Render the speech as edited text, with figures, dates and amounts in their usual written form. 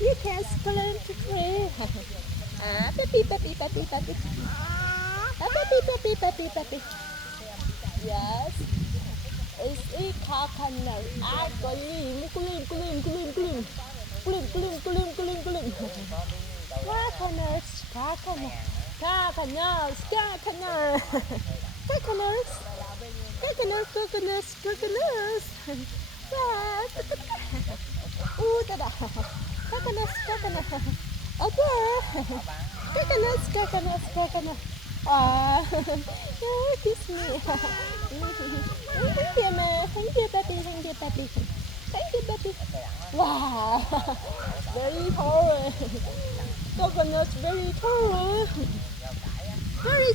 You can climb to tree. Peppy, peppy, peppy, peppy. Peppy, peppy, peppy, peppy. Yes. It's a coconut. Clim, clim, clim, clim, clim. Clim, clim, clim, clim, clim. Coconuts, coconut. Coconuts, coconut. Coconuts. Coconuts, coconuts, coconuts. Da. Coconuts, coconut. Okay. Coconuts, coconuts, coconut. Kiss me. Thank you, man. Thank you, Peppy. Thank you, Peppy. Thank you, Peppy. Wow. Very tall. Coconut, very tall. Very